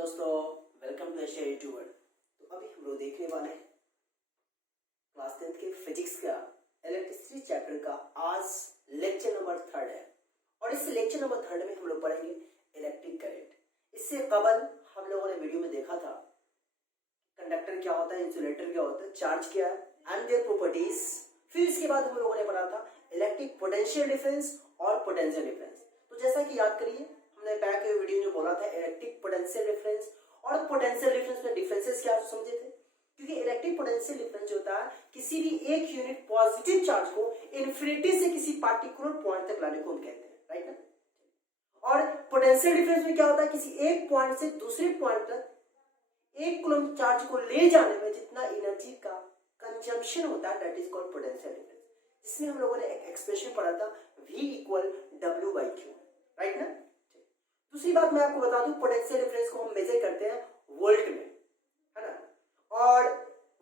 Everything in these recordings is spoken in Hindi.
दोस्तों, वेलकम टू एशिया यूट्यूबर। तो अभी हम लोग देखने वाले हैं क्लास 10th के फिजिक्स का इलेक्ट्रिसिटी चैप्टर का आज लेक्चर नंबर 3 है। और इस लेक्चर नंबर 3 में हम लोग पढ़ेंगे इलेक्ट्रिक करंट। इससे कबल हम लोगों ने वीडियो में देखा था कंडक्टर क्या होता है, इंसुलेटर क्या होता है, चार्ज क्या है एंड देयर प्रॉपर्टीज। फिर इसके बाद हम लोगों ने पढ़ा था इलेक्ट्रिक पोटेंशियल डिफरेंस और पोटेंशियल डिफरेंस। तो जैसा कि याद करिए, हमने बैक वीडियो में बोला था इलेक्ट्रिक पोटेंशियल डिफरेंस और पोटेंशियल डिफरेंस में डिफरेंसेस क्या समझे थे। क्योंकि इलेक्ट्रिक पोटेंशियल डिफरेंस जो होता है किसी भी एक यूनिट पॉजिटिव चार्ज को इन्फिनिटी से किसी पार्टिकुलर पॉइंट तक लाने को हम कहते हैं, राइट ना। और पोटेंशियल डिफरेंस में क्या होता है, किसी एक पॉइंट से दूसरे पॉइंट तक एक कूलम चार्ज को ले जाने में जितना एनर्जी का कंजम्पशन होता है that is called potential difference. जिसमें हम लोगों ने एक एक्सप्रेशन पढ़ा था V इक्वल W/Q, राइट ना। दूसरी बात मैं आपको बता दूं, पोटेंशियल डिफरेंस को हम मेजर करते हैं वोल्ट में, है ना। और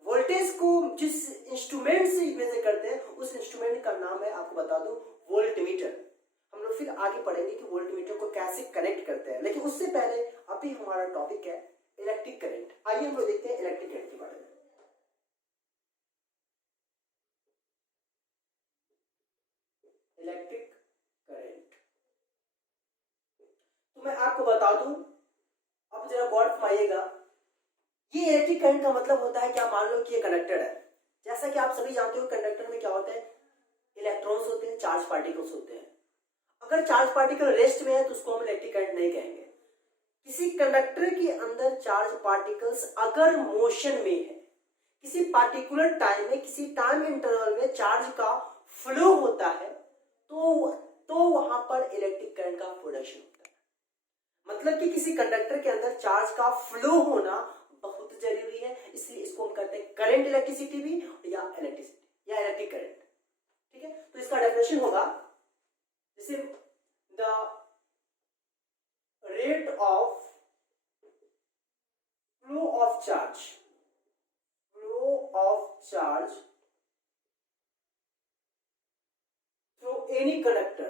वोल्टेज को जिस इंस्ट्रूमेंट से मेजर करते हैं उस इंस्ट्रूमेंट का नाम है, आपको बता दूं, वोल्टमीटर। हम लोग फिर आगे पढ़ेंगे कि वोल्टमीटर को कैसे कनेक्ट करते हैं, लेकिन उससे पहले अभी हमारा टॉपिक है इलेक्ट्रिक करंट। आइए हम लोग देखते हैं इलेक्ट्रिक करंट के बारे में। इलेक्ट्रिक करंट तो मैं आपको बता दूं, अब जरा गौर फरमाइएगा। ये इलेक्ट्रिक करंट का मतलब होता है, क्या मान लो कि ये कंडक्टर है। जैसा कि आप सभी जानते हो कंडक्टर में क्या होता है, इलेक्ट्रॉन्स होते हैं, चार्ज पार्टिकल्स होते हैं। अगर चार्ज पार्टिकल रेस्ट में है तो उसको हम इलेक्ट्रिक करंट नहीं कहेंगे। किसी कंडक्टर के अंदर चार्ज पार्टिकल्स अगर मोशन में है, किसी पार्टिकुलर टाइम में, किसी टाइम इंटरवल में चार्ज का फ्लो होता है तो वहां पर इलेक्ट्रिक करंट का प्रोडक्शन होता है। मतलब कि किसी कंडक्टर के अंदर चार्ज का फ्लो होना बहुत जरूरी है, इसलिए इसको हम कहते हैं करंट इलेक्ट्रिसिटी भी या इलेक्ट्रिसिटी या इलेक्ट्रिक करंट। ठीक है, तो इसका डेफिनेशन होगा जैसे the rate of flow of charge through any conductor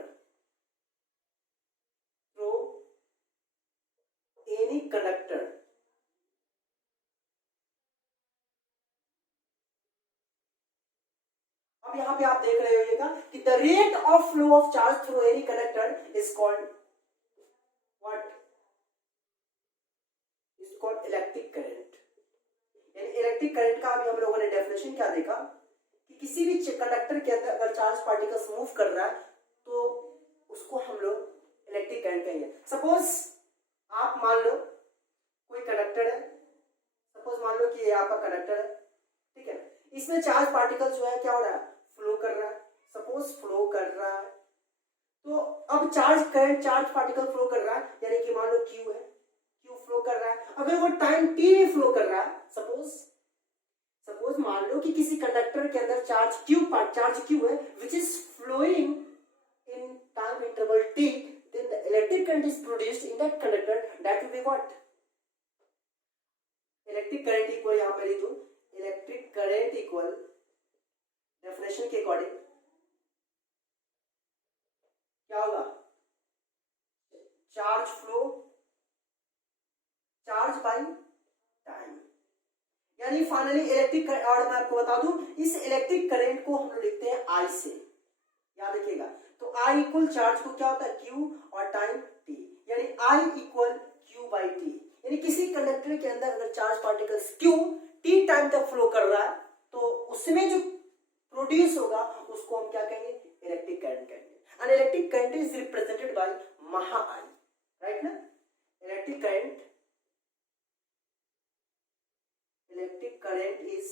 अब यहां पे आप देख रहे होइएगा कि the rate of flow of charge through any conductor is called what, is called electric current. यानी इलेक्ट्रिक करंट का अभी हम लोगों ने डेफिनेशन क्या देखा कि किसी भी कंडक्टर के अंदर अगर चार्ज पार्टिकल्स मूव कर रहा है तो उसको हम लोग इलेक्ट्रिक करंट कहेंगे। सपोज आप मान लो कोई कंडक्टर है, सपोज मान लो कि ये आपका कंडक्टर है, ठीक है। इसमें चार्ज पार्टिकल जो है क्या हो रहा है, फ्लो कर रहा है। सपोज फ्लो कर रहा है तो अब चार्ज पार्टिकल फ्लो कर रहा है, यानी कि मान लो Q है, Q फ्लो कर रहा है। अगर वो टाइम t में फ्लो कर रहा है, सपोज मान लो कि किसी कंडक्टर के अंदर चार्ज Q है which is flowing in time interval t, then the electric current is produced in that conductor, that will be what, electric current equal, यहां पर लिख दूं इलेक्ट्रिक करंट इक्वल डेफिनेशन के अकॉर्डिंग क्या होगा, चार्ज बाय टाइम। यानी फाइनली इलेक्ट्रिक, और मैं आपको बता दूं इस इलेक्ट्रिक करंट को हम लोग लिखते हैं I से, याद रखिएगा। तो I इक्वल चार्ज को क्या होता है Q और टाइम T, यानी I इक्वल Q/T। यानी किसी कंडक्टर के अंदर अगर charge particles Q T time तक फ्लो कर रहा है तो उसमें जो प्रोड्यूस होगा उसको हम क्या कहेंगे, इलेक्ट्रिक करंट कहेंगे। And electric current is represented by महा I, राइट ना। Electric current is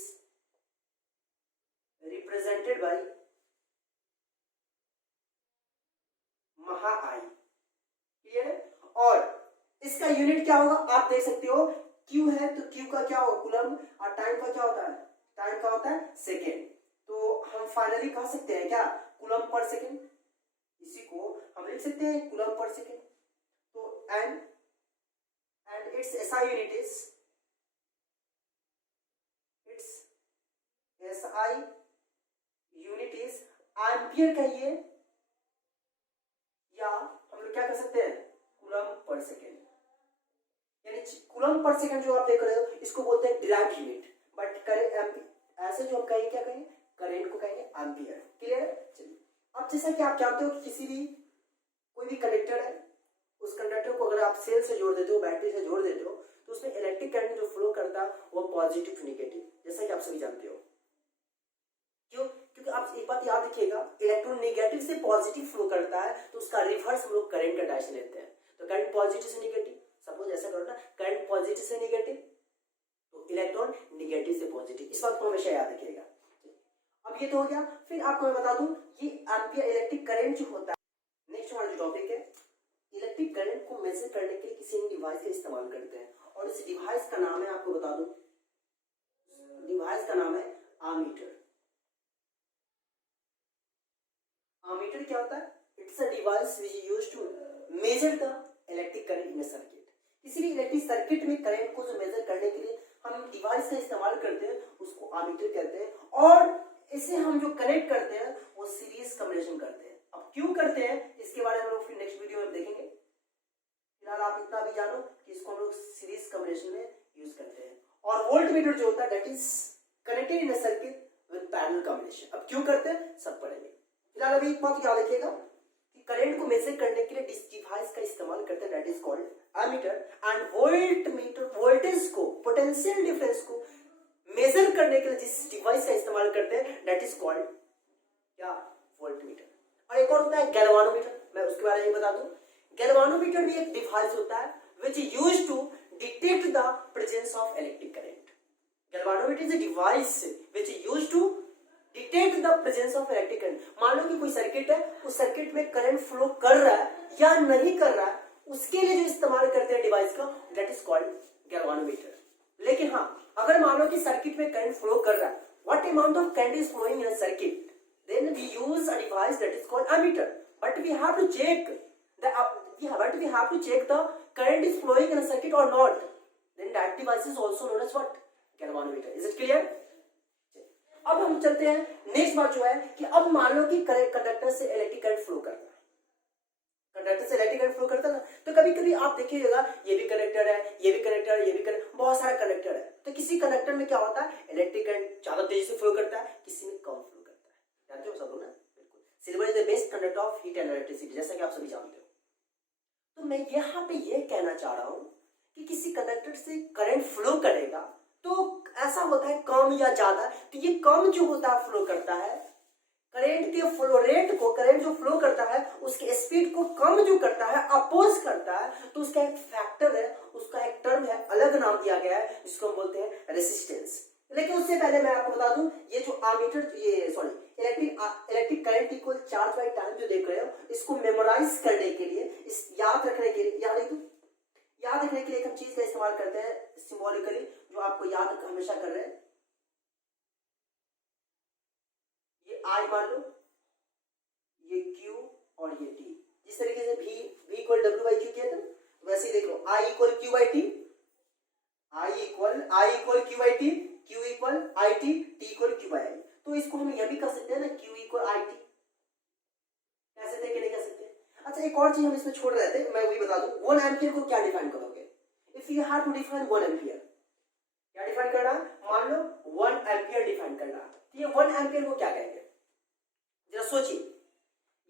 represented by महा I, क्लियर है। और इसका यूनिट क्या होगा, आप देख सकते हो Q है तो Q का क्या होगा, कूलम, और टाइम का क्या होता है, टाइम का होता है सेकेंड। तो हम फाइनली कह सकते हैं क्या, कूलम पर सेकेंड, इसी को हम लिख सकते हैं कूलम पर सेकेंड। तो and its SI unit is, SI unit is ampere कहिए, या हम लोग क्या कर सकते हैं कूलम पर सेकेंड। यानी कूलम पर सेकंड जो आप देख रहे हो इसको बोलते हैं डिराइव्ड यूनिट, बट ऐसे जो हम कहेंगे क्या कहेंगे, करेंट को कहेंगे एम्पियर। क्लियर है? चलिए अब जैसा कि आप जानते हो कि किसी भी कोई भी कंडक्टर है, उस कंडक्टर को अगर आप सेल से जोड़ देते हो, बैटरी से जोड़ देते हो, तो उसमें इलेक्ट्रिक करंट जो फ्लो करता है वो पॉजिटिव टू नेगेटिव, जैसा कि आप सभी जानते हो। क्यों? क्योंकि आप एक बात याद रखिएगा, इलेक्ट्रॉन नेगेटिव से पॉजिटिव फ्लो करता है तो उसका रिवर्स हम लोग करंट का डायरेक्शन लेते हैं। तो करंट पॉजिटिव से नेगेटिव, सपोज ऐसा करो ना, करंट पॉजिटिव से नेगेटिव तो इलेक्ट्रॉन नेगेटिव से पॉजिटिव, इस बात को हमेशा याद रखिएगा। अब ये तो हो गया। फिर आपको मैं बता दूं ये एम्पियर इलेक्ट्रिक करंट जो होता है, नेक्स्ट हमारा जो टॉपिक है, इलेक्ट्रिक करंट को मेजर करने के लिए किसी डिवाइस का इस्तेमाल करते हैं और इस डिवाइस का नाम है, आपको बता दूं डिवाइस का नाम है आमीटर। आमीटर क्या होता है? It's a device which is used to measure the electric current in a circuit. किसी भी इलेक्ट्रिक सर्किट में करंट को जो मेजर करने के लिए हम डिवाइस का इस्तेमाल करते हैं उसको आमीटर कहते हैं, और इसे हम जो कनेक्ट करते हैं वो सीरीज कॉम्बिनेशन करते हैं। अब क्यों करते हैं इसके बारे में हम लोग फिर नेक्स्ट वीडियो में देखेंगे। फिलहाल आप इतना भी जानो कि इसको हम लोग सीरीज कॉम्बिनेशन में यूज करते हैं। और वोल्टमीटर जो होता है that is connected in a circuit with parallel combination. अब क्यों करते हैं सब पढ़ेंगे। फिलहाल अभी एक बात याद रखिएगा कि करंट को मेजर करने के लिए जिस डिवाइस का इस्तेमाल करते हैं that is called ammeter, and voltmeter voltage को, पोटेंशियल डिफरेंस को मेजर करने के लिए जिस डिवाइस का इस्तेमाल करते हैं दैट इज कॉल्ड क्या, वोल्टमीटर। और एक और होता है गैल्वानोमीटर, मैं उसके बारे में बता दूं। गैल्वानोमीटर भी एक डिवाइस होता है which is used to detect the presence of electric current. Galvanometer is a device which is used to detect the presence of electric current. मान लो कि कोई सर्किट है, उस सर्किट में करंट फ्लो कर रहा है या नहीं कर रहा है, उसके लिए जो इस्तेमाल करते हैं डिवाइस का दैट इज कॉल्ड गैल्वानोमीटर। लेकिन हाँ, अगर मान लो कि सर्किट में करंट फ्लो कर रहा है, what amount of current is flowing in a circuit, then we use a device that is called ammeter, but we have to check the current is flowing in a circuit or not, then that device is also known as what, galvanometer. Is it clear? अब हम चलते हैं नेक्स्ट बात जो है कि अब मान लो कि कंडक्टर से इलेक्ट्रिक करंट फ्लो करता है, कंडक्टर से इलेक्ट्रिक करंट फ्लो करता है ना, तो कभी कभी आप देखिएगा ये भी कनेक्टर है, ये भी कनेक्टर है, ये भी कनेक्टर, बहुत सारा कनेक्टर है। तो किसी कंडक्टर में क्या होता है, इलेक्ट्रिक करंट ज्यादा तेजी से फ्लो करता है, किसी में कम फ्लो करता है। जानते हो सब लोग ना? बिल्कुल। Silver is the best conductor of heat and electricity, जैसा कि आप सभी जानते हो। तो मैं यहाँ पे ये कहना चाह रहा हूँ कि किसी कंडक्टर से करंट फ्लो करेगा तो ऐसा होता है कम या ज्यादा, तो ये कम जो होता है फ्लो करता है, करंट के फ्लो रेट को, करंट जो फ्लो करता है उसके स्पीड को कम जो करता है, अपोज करता है, तो उसका एक फैक्टर है, उसका एक टर्म है, अलग नाम दिया गया है जिसको हम बोलते हैं रेसिस्टेंस। लेकिन उससे पहले मैं आपको बता दूं ये जो आमीटर, ये sorry electric current equal charge by time जो देख रहे हो, इसको मेमोराइज करने के लिए, इस याद रखने के लिए, याद रखने के लिए एक हम चीज का इस्तेमाल करते हैं सिंबॉलिकली, जो आपको याद हमेशा कर रहे हैं। ये आई मान लो, ये क्यू और ये टी, जिस तरीके से v इक्वल डब्ल्यू बाई क्यू किया था, वैसे ही देख लो I equal q by t, I equal q by t, q equal I t, t equal q by I. तो इसको हम यह भी कर सकते हैं ना, क्यू इक्वल आई टी, कह सकते हैं कि नहीं कह सकते? अच्छा एक और चीज हम इसमें छोड़ रहे थे, मैं वही बता दूं, 1 एम्पियर को क्या डिफाइन करोगे? If you have to define 1 ampere, क्या डिफाइन करना? मान लो 1 एम्पियर डिफाइन करना, तो ये 1 एम्पियर को क्या कहेंगे? जरा सोचिए,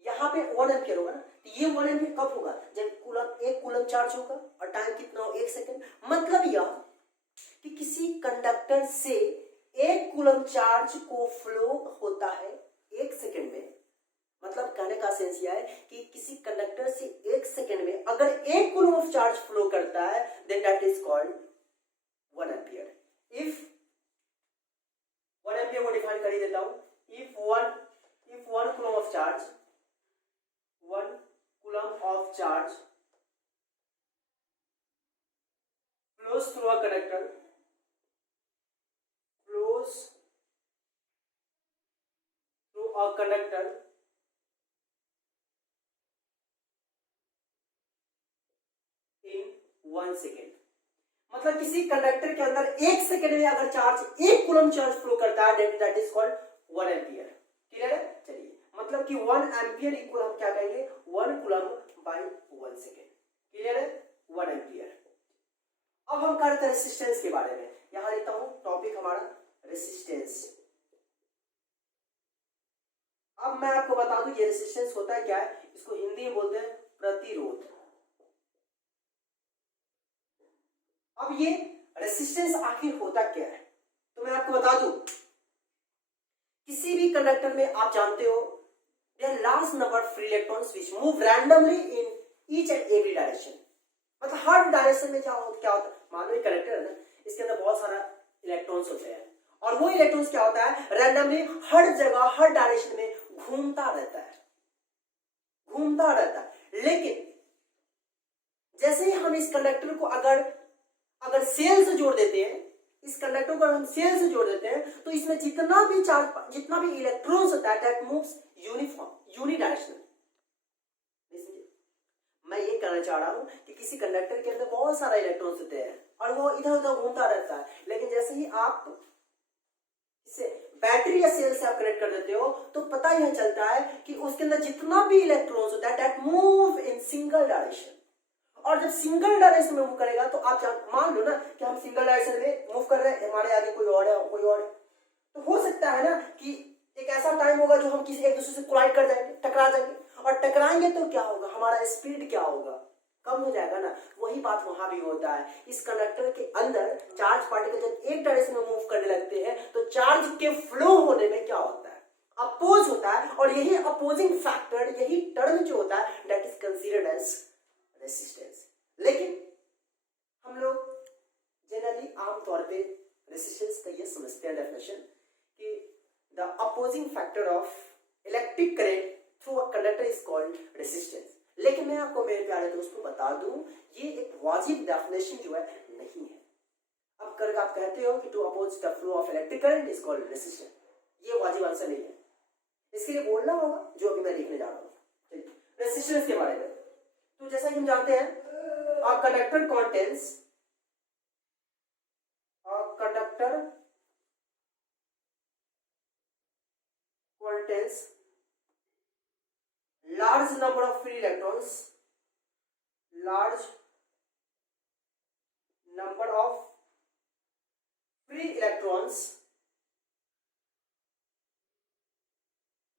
यहाँ पे 1 एम्पियर होगा ना, तो ये 1 एम्पियर कब होगा? जब कूलम, एक कूलम चार्ज होगा और टाइम कितना हो, 1 सेकंड। मतलब यह कि किसी कंडक्टर से 1 कूलम चार्ज को फ्लो होता है 1 सेकंड में। मतलब कहने का सेंस यह है कि किसी कंडक्टर से 1 सेकंड में अगर 1 कूलम ऑफ चार्ज फ्लो करता है then that is called 1 ampere. If 1 ampere को डिफाइन कर ही देता हूं, if 1 coulomb of charge, 1 coulomb of charge flows through a conductor, flows through a conductor in 1 second. मतलब किसी कंडक्टर के अंदर 1 सेकेंड में अगर चार्ज, 1 कूलम चार्ज फ्लो करता है that is called 1 ampere. Clear है? चलिए, मतलब कि 1 एम्पियर इक्वल हम क्या कहेंगे, 1 कूलम बाय 1 सेकेंड। क्लियर है? 1 एम्पियर। अब हम करते हैं रेसिस्टेंस के बारे में। यहां लिखता हूं टॉपिक हमारा रेसिस्टेंस। अब मैं आपको बता दूं ये रेसिस्टेंस होता है क्या है, इसको हिंदी में बोलते हैं प्रतिरोध। अब ये रेसिस्टेंस आखिर होता क्या है, तो मैं आपको बता दूं, किसी भी कंडक्टर में आप जानते हो there are large number of free electrons which move randomly in each and every direction। मतलब हर डायरेक्शन में क्या होता है, मान लो ये कंडक्टर है ना, इसके अंदर बहुत सारा इलेक्ट्रॉन्स होते हैं और वो इलेक्ट्रॉन्स क्या होता है, रैंडमली हर जगह हर डायरेक्शन में घूमता रहता है, घूमता रहता है। लेकिन जैसे ही हम इस कंडक्टर को अगर सेल से जोड़ देते हैं, इस कंडक्टर को हम सेल से जोड़ देते हैं, तो इसमें जितना भी इलेक्ट्रॉन्स होता है दैट मूव्स यूनिफॉर्म यूनिडायरेक्शनल। मैं ये कहना चाह रहा हूं कि किसी कंडक्टर के अंदर बहुत सारा इलेक्ट्रॉन्स होते हैं और वो इधर उधर घूमता रहता है, लेकिन जैसे ही आप इसे बैटरी या सेल से आप कनेक्ट कर देते हो तो पता यह चलता है कि उसके अंदर जितना भी इलेक्ट्रॉन्स होता है that move in single direction. और जब सिंगल डायरेक्शन में मूव करेगा तो आप मान लो ना कि हम सिंगल डायरेक्शन में मूव कर रहे हैं, हमारे आगे कोई और है कोई और है, तो हो सकता है ना कि एक ऐसा टाइम होगा जो हम किसी एक दूसरे से कोलाइड कर जाएंगे, टकरा जाएंगे, और टकराएंगे तो क्या होगा, हमारा स्पीड क्या होगा, कम हो जाएगा ना। वही बात वहां भी होता है, इस कंडक्टर के अंदर चार्ज पार्टिकल जब एक डायरेक्शन में मूव करने लगते हैं तो चार्ज के फ्लो होने में क्या होता है, अपोज होता है, और यही अपोजिंग फैक्टर, यही टर्म जो होता है that is considered as resistance. लेकिन हम लोग जनरली आमतौर पे रेसिस्टेंस का ये समझते हैं डेफिनेशन कि the opposing factor of electric current through a conductor is called resistance. लेकिन मैं आपको मेरे प्यारे दोस्तों बता दूं, ये एक वाजिब डेफिनेशन जो है नहीं है। अब कर आप कहते हो कि to oppose the flow of electric current is called resistance, ये वाजिब आंसर नहीं है, इसके लिए बोलना होगा जो अभी मैं लिखने जा रहा हूं रेसिस्टेंस के बारे में। तो जैसा कि हम जानते हैं a conductor contains large number of free electrons, large number of free electrons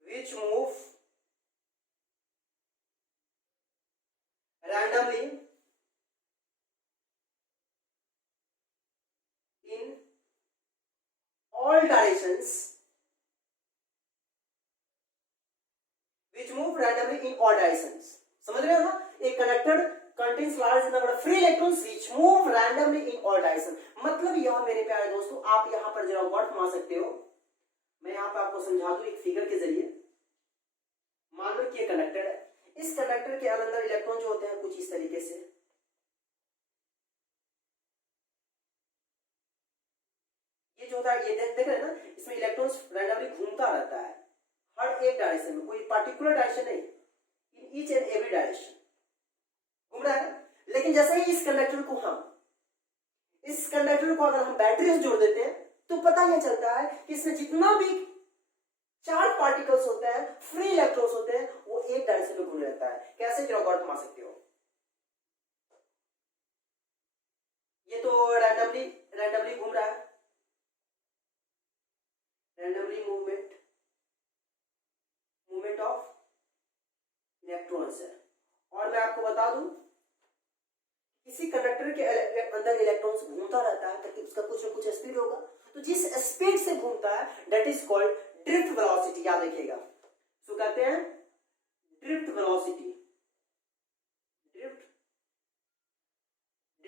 which move randomly in all directions, which move randomly in all directions। समझ रहे हो ना, एक conductor contains large number of free electrons which move randomly in all directions। मतलब यह मेरे प्यारे दोस्तों, आप यहां पर जरा गौर फरमा सकते हो, मैं यहां पर आपको समझा दूं एक फिगर के जरिए। मान लो कि ये कंडक्टर है, इस कंडक्टर के अंदर इलेक्ट्रॉन जो होते हैं कुछ इस तरीके से, ये जो होता है ये देख रहे हैं ना, इसमें इलेक्ट्रॉन्स रैंडमली घूमता रहता है हर एक डायरेक्शन में, कोई पार्टिकुलर डायरेक्शन नहीं, in each and every direction घूम रहा है। लेकिन जैसे ही इस कंडक्टर को अगर हम बैटरी से जोड़ देते हैं तो पता यह चलता है कि इसमें जितना भी चार्ज पार्टिकल्स होते हैं, फ्री इलेक्ट्रॉन्स होते हैं, वो एक डायरेक्शन में घूम रहता है। कैसे जरा गौर फरमा सकते हो, ये तो रैंडमली घूम रहा है, रैंडमली मूवमेंट ऑफ इलेक्ट्रॉन्स है। और मैं आपको बता दूं, किसी कंडक्टर के अंदर इलेक्ट्रॉन्स घूमता रहता है ताकि उसका कुछ न कुछ स्पीड होगा, तो जिस स्पीड से घूमता है that is called drift velocity. याद रखिएगा, सो कहते हैं ड्रिफ्ट वेलोसिटी, ड्रिफ्ट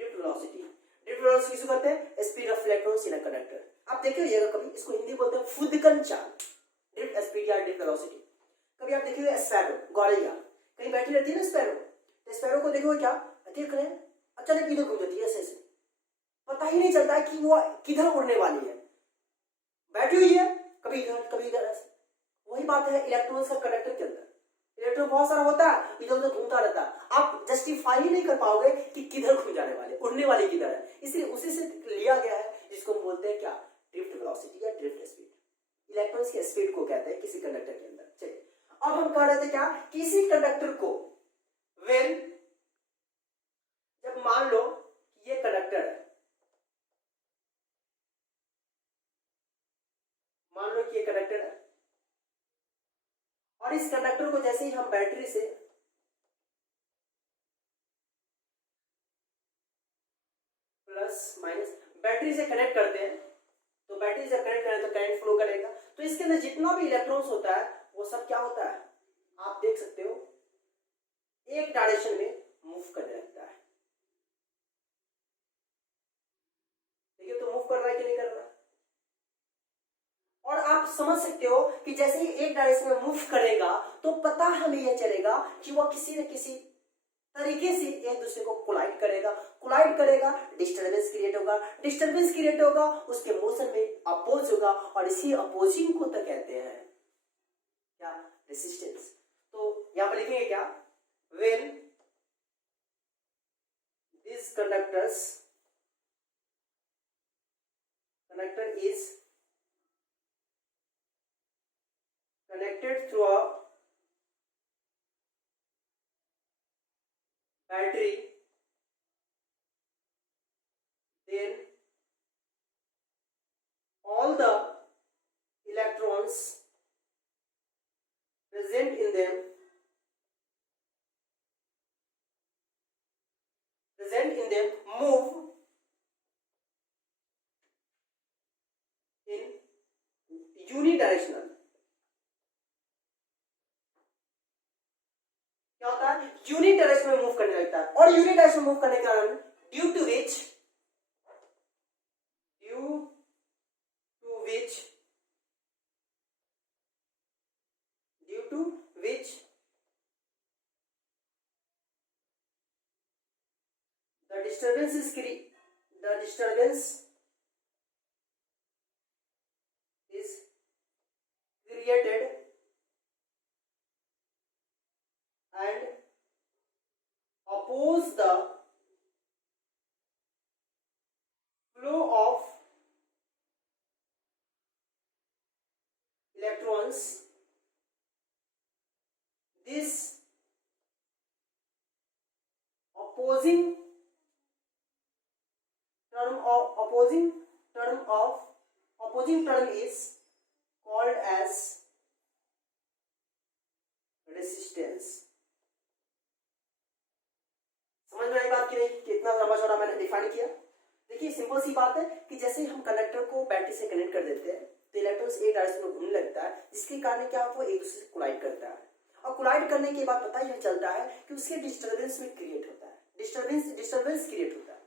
वेलोसिटी किसको कहते हैं, speed of electrons in a conductor. आप देखिएगा कभी, इसको हिंदी बोलते हैं फुदकन चाल, ड्रिफ्ट स्पीड या ड्रिफ्ट वेलोसिटी। कभी आप देखिएगा स्पैरो, गौरैया कहीं बैठी रहती है ना स्पैरो, तो स्पैरो को देखो क्या देख रहे हैं, अचानक इधर घूम जाती है, ऐसे पता ही नहीं चलता है कि वो किधर उड़ने वाली है, बैठी हुई है कभी इधर कभी इधर ऐसे। वही बात है इलेक्ट्रॉन्स का कंडक्टर के अंदर, इलेक्ट्रॉन बहुत सारा होता है, इधर उधर घूमता रहता है, आप जस्टिफाई ही नहीं कर पाओगे कि किधर घूम जाने वाले, उड़ने वाले किधर है। इसलिए उसी से लिया गया है जिसको हम बोलते हैं क्या, ड्रिफ्ट वेलोसिटी या ड्रिफ्ट स्पीड। इलेक्ट्रॉन्स की स्पीड को कहते हैं किसी कंडक्टर के अंदर। चलिए अब हम कह रहे थे क्या, किसी कंडक्टर को जब मान लो कि ये कंडक्टर है, और इस कंडक्टर को जैसे ही हम बैटरी से प्लस माइनस बैटरी से कनेक्ट करते हैं, तो बैटरी से कनेक्ट करें तो करंट फ्लो करेगा। तो इसके अंदर जितना भी इलेक्ट्रॉन्स होता है वो सब क्या होता है, आप देख सकते हो एक डायरेक्शन में मूव करने लगता है। देखिए तो मूव कर रहा है कि नहीं कर रहा है। और आप समझ सकते हो कि जैसे ही एक डायरेक्शन में मूव करेगा तो पता हमें यह चलेगा कि वह किसी न किसी तरीके से एक दूसरे को कोलाइड करेगा, डिस्टरबेंस क्रिएट होगा, उसके मोशन में अपोज होगा, और इसी अपोजिंग को तो कहते हैं क्या, रेसिस्टेंस। तो यहां पर लिखेंगे क्या, when this conductor is connected through a battery, then all the electrons present in them move in unidirectional। क्या होता है, यूनिट डायरेक्शन में मूव करने लगता है। और यूनिट डायरेक्शन में मूव करने के कारण due to which the disturbance is created and oppose the flow of electrons. This opposing term is called as resistance। समझ में आई बात की नहीं, कि इतना लंबा चौड़ा मैंने डिफाइन किया। देखिए सिंपल सी बात है कि जैसे हम कंडक्टर को बैटरी से कनेक्ट कर देते हैं तो इलेक्ट्रॉन्स एक डायरेक्शन में घूमने लगता है, जिसके कारण क्या होता है, वो एक दूसरे से कोलाइड करता है, और कोलाइड करने के बाद पता ही चलता है कि उसके डिस्टर्बेंस में क्रिएट होता है, डिस्टर्बेंस क्रिएट होता है।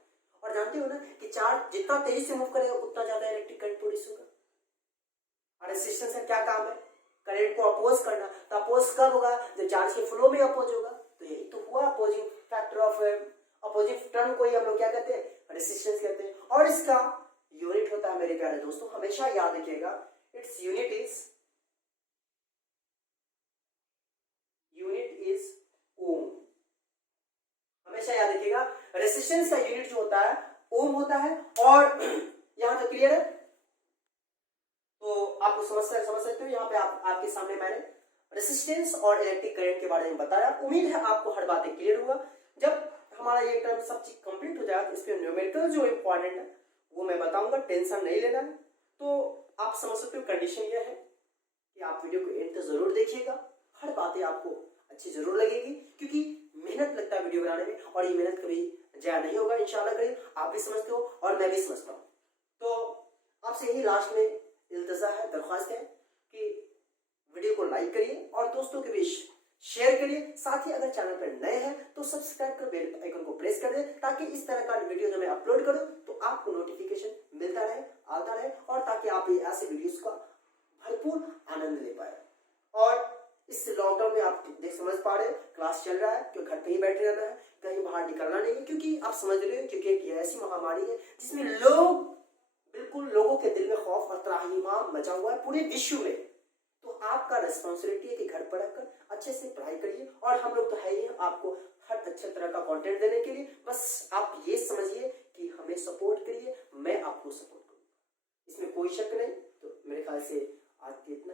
और जानते हो ना कि चार्ज जितना तेजी से मूव करेगा उतना ज्यादा इलेक्ट्रिक करंट प्रोड्यूस होगा। और रेजिस्टेंस का क्या काम है, करंट को अपोज करना। तो अपोज कब होगा, जब चार्ज के फ्लो में अपोज होगा। तो यही तो हुआ opposing factor of opposing term को ही हम लोग क्या कहते हैं, रेजिस्टेंस कहते हैं। और इसका यूनिट होता है मेरे प्यारे दोस्तों, हमेशा याद रखिएगा, इट्स यूनिट इज ओम। हमेशा याद रखिएगा रेजिस्टेंस का यूनिट जो होता है ओम होता है। और यहां तक क्लियर है, तो आपको समझ सकते हो। यहाँ पे आपके सामने मैंने रेजिस्टेंस और इलेक्ट्रिक करंट के बारे में बताया। उम्मीद है आपको हर बातें क्लियर हुआ। जब हमारा ये टर्म सब चीज कंप्लीट हो जाए तो इसके न्यूमेरिकल जो इंपॉर्टेंट है वो मैं बताऊंगा, टेंशन नहीं लेना है। तो आप समझ सकते हो कंडीशन ये है कि आप वीडियो को एंड तक जरूर देखिएगा, हर बातें आपको अच्छी जरूर लगेगी, क्योंकि मेहनत लगता है वीडियो बनाने में, और ये मेहनत कभी जाया नहीं होगा इंशाल्लाह करीब। आप भी समझते हो और मैं भी समझता हूँ। तो आपसे यही लास्ट में इल्तिजा है, दरख्वास्त है कि वीडियो को लाइक करिए और दोस्तों के बीच शेयर करिए। साथ ही अगर चैनल पर नए हैं तो सब्सक्राइब कर बेल आइकन को प्रेस कर दें, ताकि इस तरह का वीडियो जब मैं अपलोड करूं तो आपको नोटिफिकेशन मिलता रहे, आता रहे, और ताकि आप ऐसे वीडियोस का भरपूर आनंद ले पाए। और इस लॉकडाउन में आप समझ पा रहे हैं, क्लास चल रहा है, क्योंकि घर पे ही बैठे रहना है, कहीं बाहर निकलना नहीं है, क्योंकि आप समझ रहे हो क्योंकि एक ऐसी महामारी है जिसमें लोगों के दिल में खौफ और त्राहिमाम मचा हुआ है पूरे विश्व में। तो आपका रिस्पॉन्सिबिलिटी है कि घर पर रखकर अच्छे से पढ़ाई करिए, और हम लोग तो है ही आपको हर अच्छे तरह का कंटेंट देने के लिए। बस आप ये समझिए कि हमें सपोर्ट करिए, मैं आपको सपोर्ट करूंगा, इसमें कोई शक नहीं। तो मेरे ख्याल से आज के इतना।